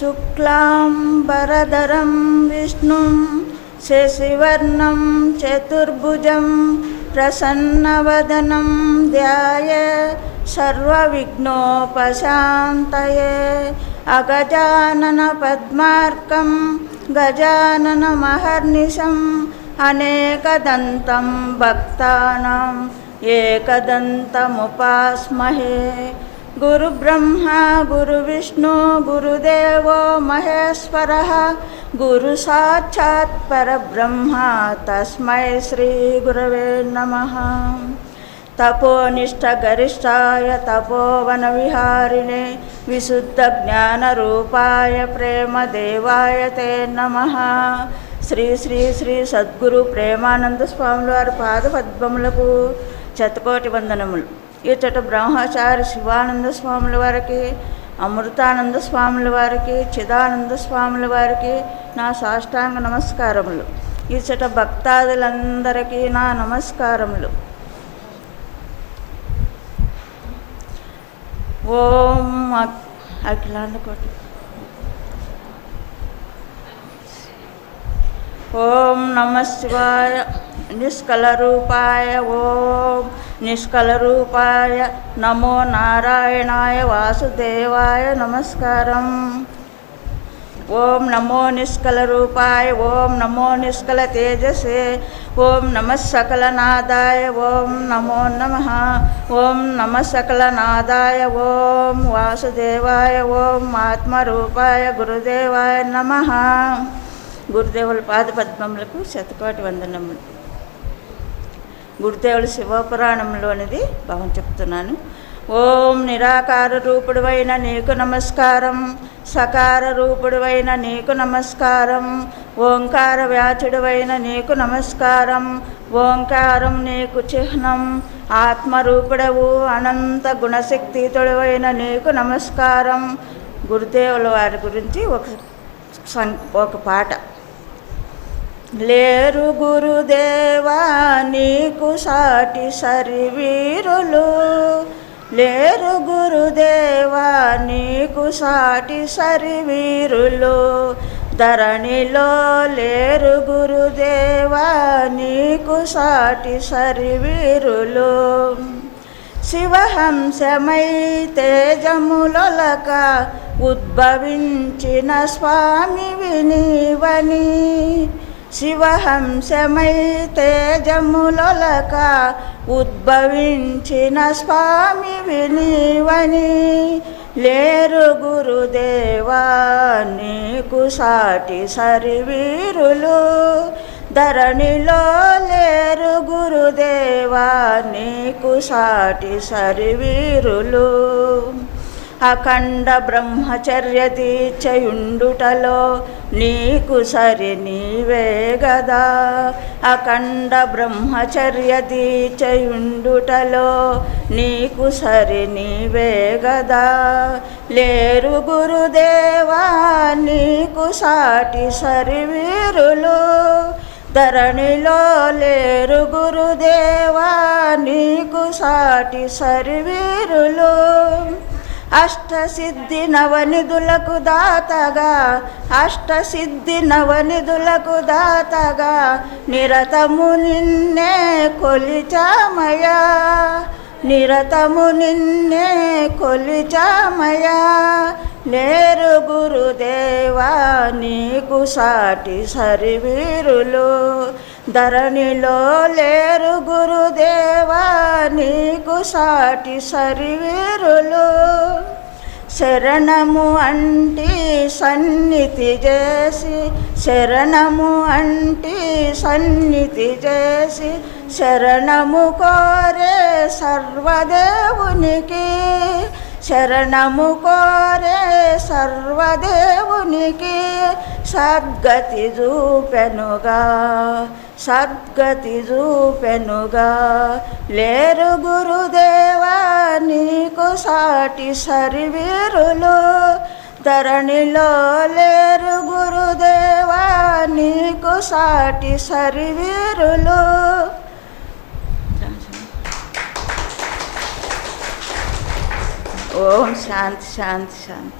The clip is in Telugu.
శుక్లాంబరధరం విష్ణుం శశివర్ణం చతుర్భుజం ప్రసన్నవదనం ధ్యాయేత్ సర్వవిఘ్నోపశాంతయే. అగజానన పద్మార్కం గజాననమహర్నిశం అనేకదంతం భక్తానాం ఏకదంతముపాస్మహే. గురుబ్రహ్మా గురువిష్ణు గురుదేవో మహేశ్వరః గురు సాక్షాత్ పరబ్రహ్మ తస్మై శ్రీ గురవే నమః. తపోనిష్ట గరిష్టాయ తపోవన విహారిణే విశుద్ధ జ్ఞాన రూపాయ ప్రేమదేవాయ తే నమః. శ్రీ శ్రీ శ్రీ సద్గురు ప్రేమానంద స్వాముల వారి పాదపద్మములకు శతకోటి వందనములు. ఇచ్చట బ్రహ్మచారి శివానంద స్వాముల వారికి, అమృతానంద స్వాముల వారికి, చిదానంద స్వాముల వారికి నా సాష్టాంగ నమస్కారములు. ఇచ్చట భక్తాదులందరికీ నా నమస్కారములు. ఓం అఖిలాండకోటి ఓం నమః శివాయ నిష్కలరూపాయ ఓం నిష్కలరూపాయ నమో నారాయణాయ వాసుదేవాయ నమస్కారం. ఓం నమో నిష్కలరూపాయ ఓం నమో నిష్కల తేజసే ఓం నమః సకలనాదాయ ఓం నమో నమః. ఓం నమః సకలనాదాయ ఓం వాసుదేవాయ ఓం ఆత్మరూపాయ గురుదేవాయ నమః. గురుదేవుల పాదపద్మములకు శతకోటి వందనములు. గురుదేవుల శివపురాణంలోనిది భావం చెప్తున్నాను. ఓం నిరాకార రూపుడువైన నీకు నమస్కారం, సకార రూపుడువైన నీకు నమస్కారం, ఓంకార వ్యాచుడువైన నీకు నమస్కారం. ఓంకారం నీకు చిహ్నం, ఆత్మరూపుడవు అనంత గుణశక్తితుడువైన నీకు నమస్కారం. గురుదేవుల వారి గురించి ఒక పాట. లేరు గురుదేవా నీకు సాటి సరివీరులు, లేరు గురుదేవా నీకు సాటి సరివీరులు, ధరణిలో లేరు గురుదేవా నీకు సాటి సరివీరులు. శివహంసమై తేజములొలక ఉద్భవించిన స్వామి వినీవని, శివహంసమై తేజములొలక ఉద్భవించిన స్వామి వినీవని, లేరు గురుదేవా నీకు సాటి సరివీరులు, ధరణిలో లేరు గురుదేవా నీకు సాటి సరివీరులు. అఖండ బ్రహ్మచర్య దీక్షయుండుటలో నీకు సరి నీవే గదా, అఖండ బ్రహ్మచర్య దీక్షయుండుటలో నీకు సరి నీవే గదా, లేరు గురుదేవా నీకు సాటి సరివీరులు, ధరణిలో లేరు గురుదేవా నీకు సాటి సరివీరులు. అష్టసిద్ధి నవనిధులకు దాతగా, అష్టసిద్ధి నవనిధులకు దాతగా నిరతము నిన్నే కొలిచామయా, నిరతము నిన్నే కొలిచామయా, లేరు గురుదేవా నీకు సాటి సరివీరులు, ధరణిలో లేరు గురుదేవా నీకు సాటి సరివీరులు. శరణము అంటి సన్నిధి చేసి, శరణము అంటి సన్నిధి చేసి, శరణము కోరే సర్వదేవునికి, శరణము కోరే సర్వదేవునికి, సద్గతి చూపెనుగా, సద్గతి చూపెనుగా, లేరు గురుదేవా నీకు సాటి సరివీరులు, ధరణిలో లేరు గురుదేవా నీకు సాటి సరివీరులు. ఓం శాంతి శాంతి శాంతి.